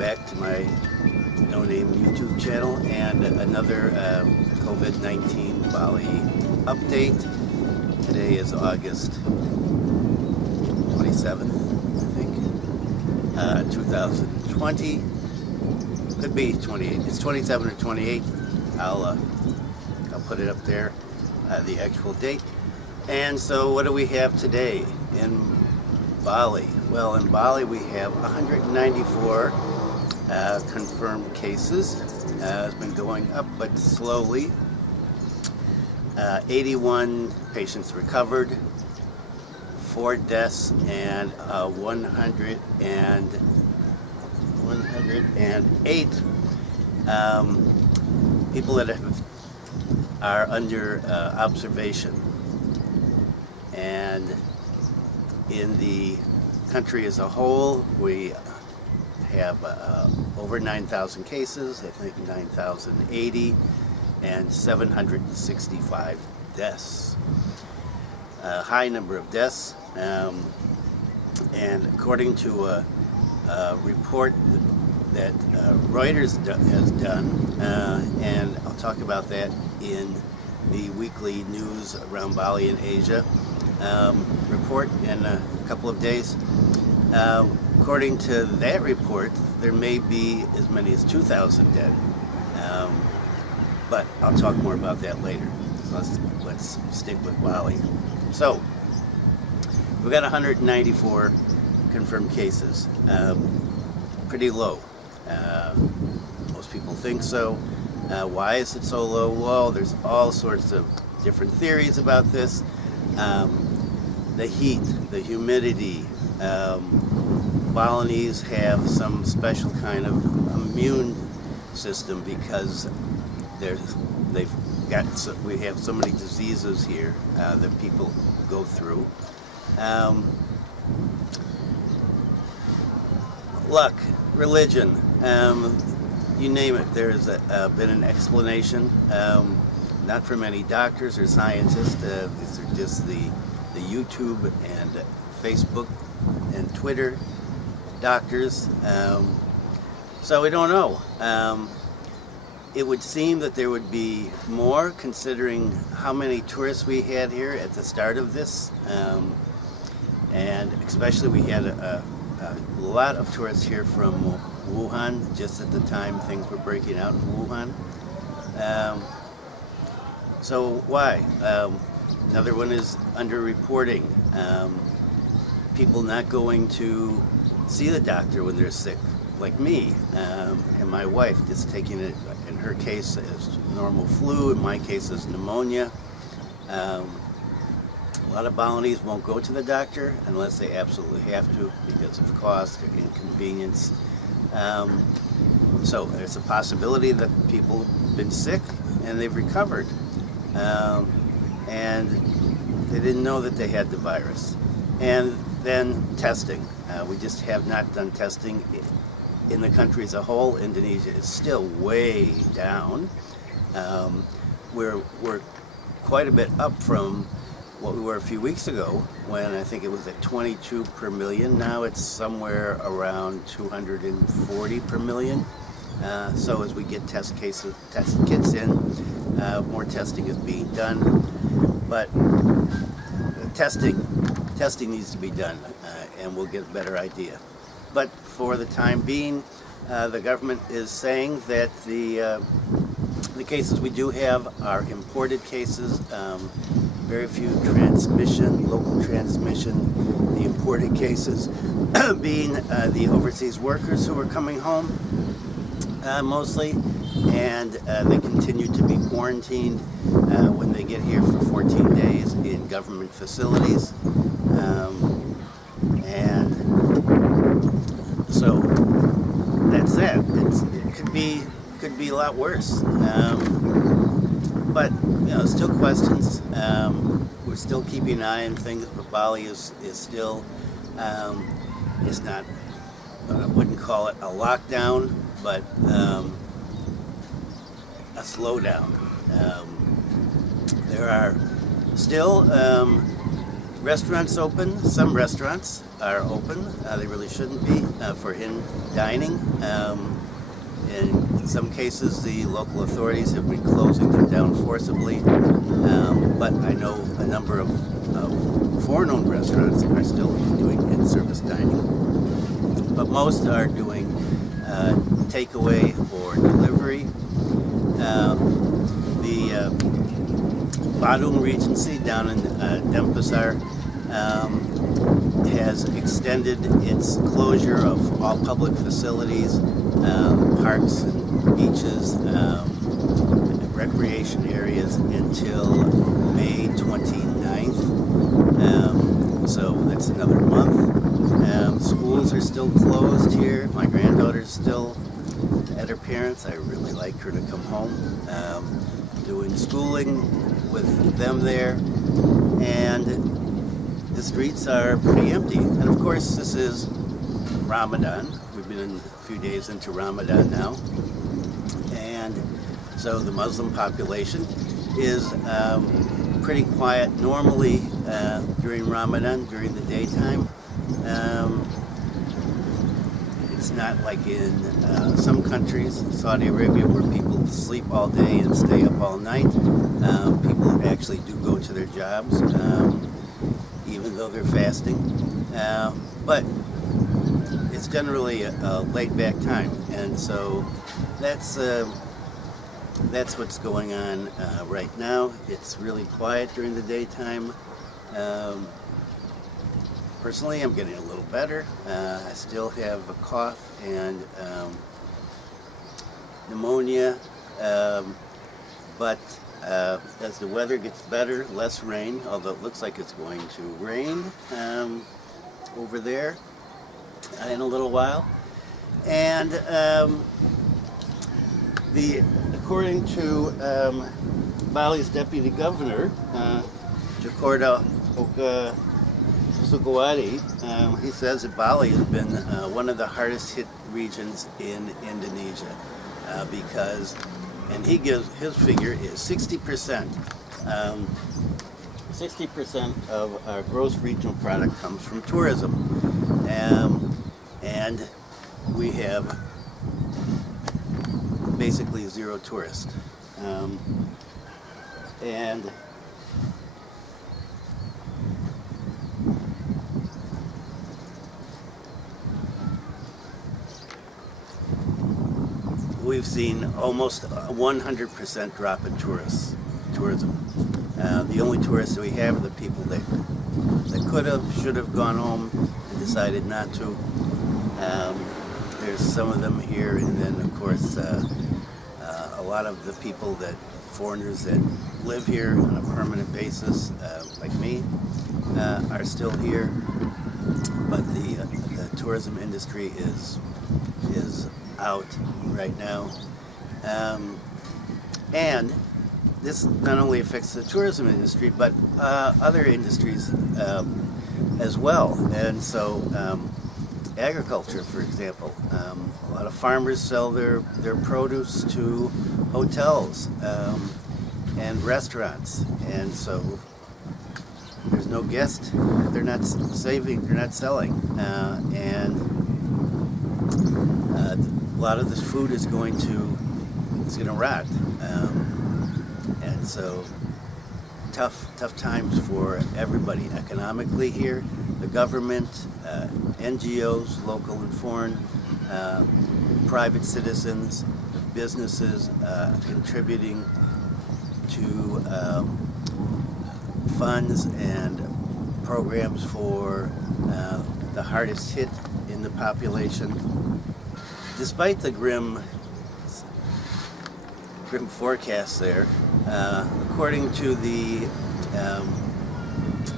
back to my No Name YouTube channel and another COVID-19 Bali update. Today is August 27th, I think, 2020. Could be 28. It's 27 or 28. I'll put it up there, the actual date. And so what do we have today in Bali? Well, in Bali we have 194 confirmed cases. It's been going up but slowly. 81 patients recovered, 4 deaths, and 108 people that are under observation. And in the country as a whole, we have over 9,000 cases, I think 9,080, and 765 deaths. A high number of deaths, and according to a report that Reuters has done, and I'll talk about that in the weekly news around Bali and Asia report in a couple of days. According to that report, there may be as many as 2,000 dead, but I'll talk more about that later. So let's stick with Bali. So we've got 194 confirmed cases, pretty low. Most people think so. Why is it so low? Well, there's all sorts of different theories about this. The heat, the humidity. Balinese have some special kind of immune system because we have so many diseases here that people go through. Luck, religion, you name it. There's been an explanation, not from any doctors or scientists. These are just the YouTube and Facebook and Twitter doctors. So we don't know. It would seem that there would be more, considering how many tourists we had here at the start of this, and especially we had a lot of tourists here from Wuhan just at the time things were breaking out in Wuhan. So why? Another one is underreporting. People not going to see the doctor when they're sick, like me and my wife, just taking it, in her case, as normal flu, in my case as pneumonia. A lot of Balinese won't go to the doctor unless they absolutely have to because of cost or inconvenience. So there's a possibility that people have been sick and they've recovered, and they didn't know that they had the virus. And then testing. We just have not done testing in the country as a whole. Indonesia is still way down. We're quite a bit up from what we were a few weeks ago, when I think it was at 22 per million. Now it's somewhere around 240 per million. So as we get test kits in, more testing is being done. But testing needs to be done, and we'll get a better idea. But for the time being, the government is saying that the cases we do have are imported cases. Very few local transmission. The imported cases being the overseas workers who are coming home, mostly, and they continue to be quarantined when they get here for 14 days in government facilities. And so that's that. It could be a lot worse. But still questions. We're still keeping an eye on things, but Bali is still, it's not, I wouldn't call it a lockdown, but a slowdown. There are still Restaurants open. Some restaurants are open. They really shouldn't be for in dining. In some cases, the local authorities have been closing them down forcibly. But I know a number of foreign-owned restaurants are still doing in-service dining. But most are doing takeaway or delivery. The Badung Regency down in Denpasar has extended its closure of all public facilities, parks and beaches, recreation areas until May 29th. So that's another month. Schools are still closed here. My granddaughter's still at her parents'. I really like her to come home, doing schooling with them there. And the streets are pretty empty. And of course, this is Ramadan. We've been a few days into Ramadan now. And so the Muslim population is pretty quiet normally during Ramadan, during the daytime. It's not like in some countries, Saudi Arabia, where people sleep all day and stay up all night. People actually do go to their jobs, even though they're fasting. But it's generally a laid-back time, and so that's what's going on right now. It's really quiet during the daytime. Personally, I'm getting a little better. I still have a cough and pneumonia, but as the weather gets better, less rain, although it looks like it's going to rain over there in a little while. And according to Bali's deputy governor, Jakarta Oka Sugawati, he says that Bali has been one of the hardest hit regions in Indonesia because, and he gives, his figure is 60%. 60% of our gross regional product comes from tourism. And we have basically zero tourists. And we've seen almost a 100% drop in tourism. The only tourists that we have are the people that could have, should have gone home and decided not to. There's some of them here, and then of course a lot of the people foreigners that live here on a permanent basis, like me, are still here. But the tourism industry is out right now, and this not only affects the tourism industry but other industries as well. And so agriculture, for example, a lot of farmers sell their produce to hotels and restaurants, and so there's no guest. They're not saving, they're not selling, and a lot of this food is going to rot, and so tough times for everybody economically here. The government, NGOs, local and foreign, private citizens, businesses contributing to funds and programs for the hardest hit in the population. Despite the grim forecast there, according to the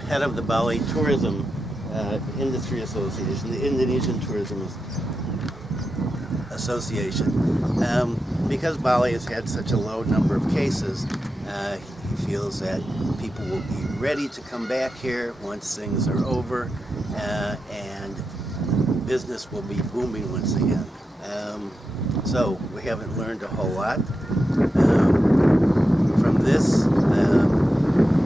head of the Bali Tourism Industry Association, the Indonesian Tourism Association, because Bali has had such a low number of cases, he feels that people will be ready to come back here once things are over, and business will be booming once again. So we haven't learned a whole lot from this.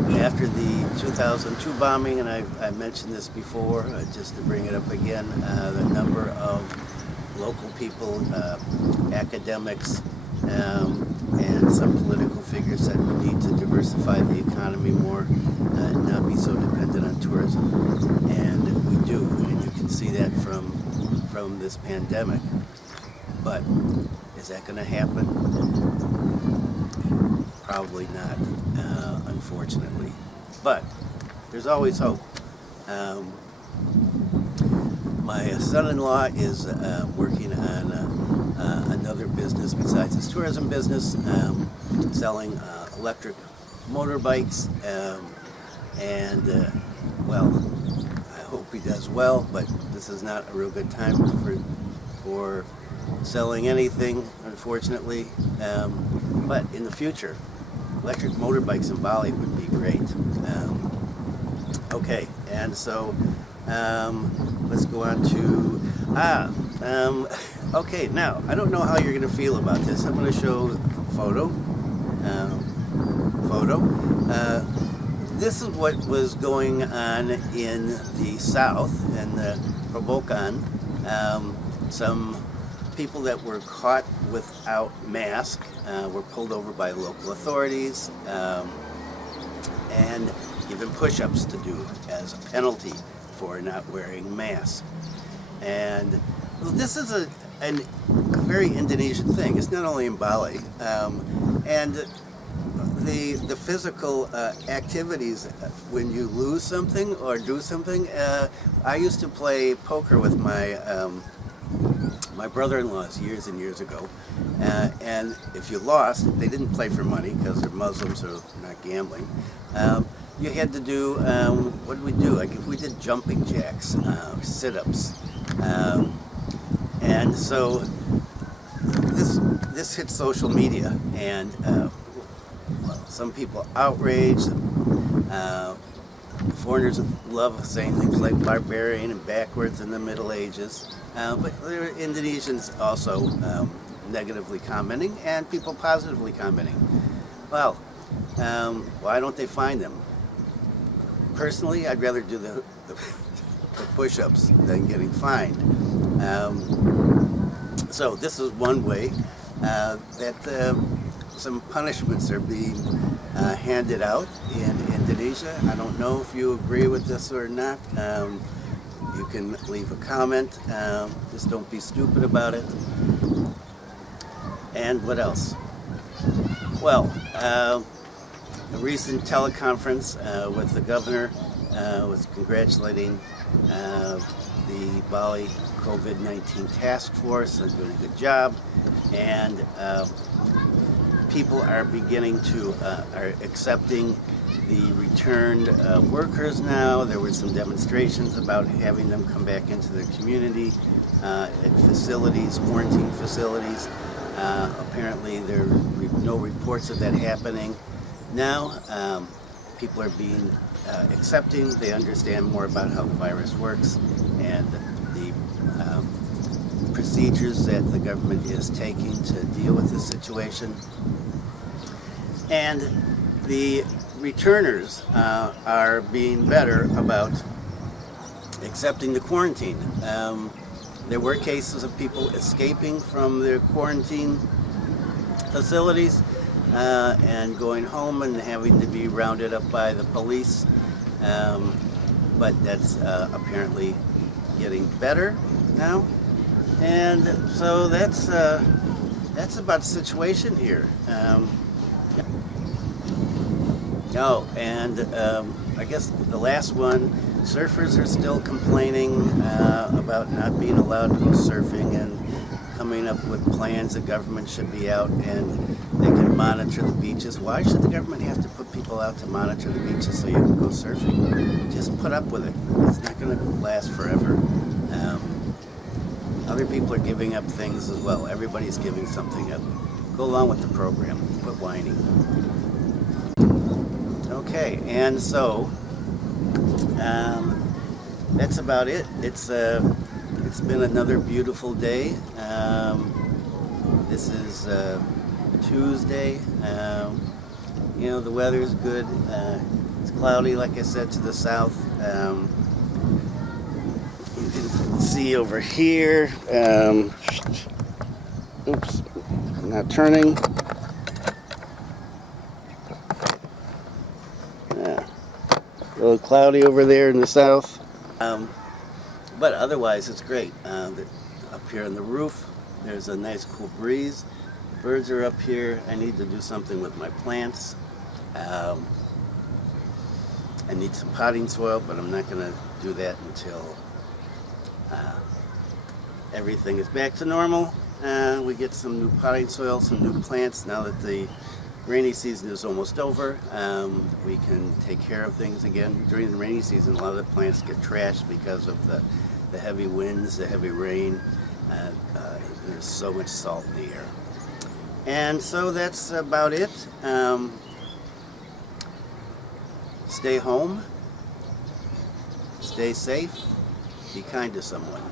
After the 2002 bombing, and I mentioned this before, just to bring it up again, the number of local people, academics, and some political figures said we need to diversify the economy more and not be so dependent on tourism. And we do, and you can see that from this pandemic. But is that going to happen? Probably not, unfortunately. But there's always hope. My son-in-law is working on another business besides his tourism business, selling electric motorbikes, and well, I hope he does well, but this is not a real good time for selling anything, unfortunately. But in the future, electric motorbikes in Bali would be great. Okay, and so let's go on to okay, now I don't know how you're going to feel about this. I'm going to show photo. This is what was going on in the south, in the Probokan. Some people that were caught without mask were pulled over by local authorities and given push-ups to do as a penalty for not wearing masks. And this is a very Indonesian thing. It's not only in Bali. And the physical activities when you lose something or do something. I used to play poker with my brother-in-laws years and years ago, and if you lost, they didn't play for money because they're Muslims, so not gambling. You had to do, what did we do? Like if we did jumping jacks, sit-ups, and so this hit social media, and well, some people outraged. Foreigners love saying things like barbarian and backwards in the Middle Ages, but there are Indonesians also negatively commenting and people positively commenting. Well, why don't they fine them? Personally, I'd rather do the push-ups than getting fined. So this is one way that some punishments are being handed out in Indonesia. I don't know if you agree with this or not. You can leave a comment. Just don't be stupid about it. And what else? Well, a recent teleconference with the governor was congratulating the Bali Covid-19 task force on doing a good job, and people are beginning to are accepting the returned workers now. There were some demonstrations about having them come back into the community at facilities, quarantine facilities. Apparently there are no reports of that happening. Now people are being accepting. They understand more about how the virus works and the procedures that the government is taking to deal with the situation. And the returners are being better about accepting the quarantine. There were cases of people escaping from their quarantine facilities and going home and having to be rounded up by the police, but that's apparently getting better now. And so that's about the situation here. Oh, and I guess the last one, surfers are still complaining about not being allowed to go surfing and coming up with plans. The government should be out and they can monitor the beaches. Why should the government have to put people out to monitor the beaches so you can go surfing? Just put up with it. It's not going to last forever. Other people are giving up things as well. Everybody's giving something up. Go along with the program. Quit whining. Okay, and so that's about it. It's been another beautiful day. This is Tuesday. You know, the weather's good. It's cloudy, like I said, to the south. You can see over here. Oops, I'm not turning. Yeah, a little cloudy over there in the south. But otherwise, it's great. Up here on the roof, there's a nice cool breeze. Birds are up here. I need to do something with my plants. I need some potting soil, but I'm not going to do that until everything is back to normal. We get some new potting soil, some new plants. Now that the rainy season is almost over, we can take care of things again. During the rainy season, a lot of the plants get trashed because of the heavy winds, the heavy rain. There's so much salt in the air. And so that's about it. Stay home, stay safe, be kind to someone.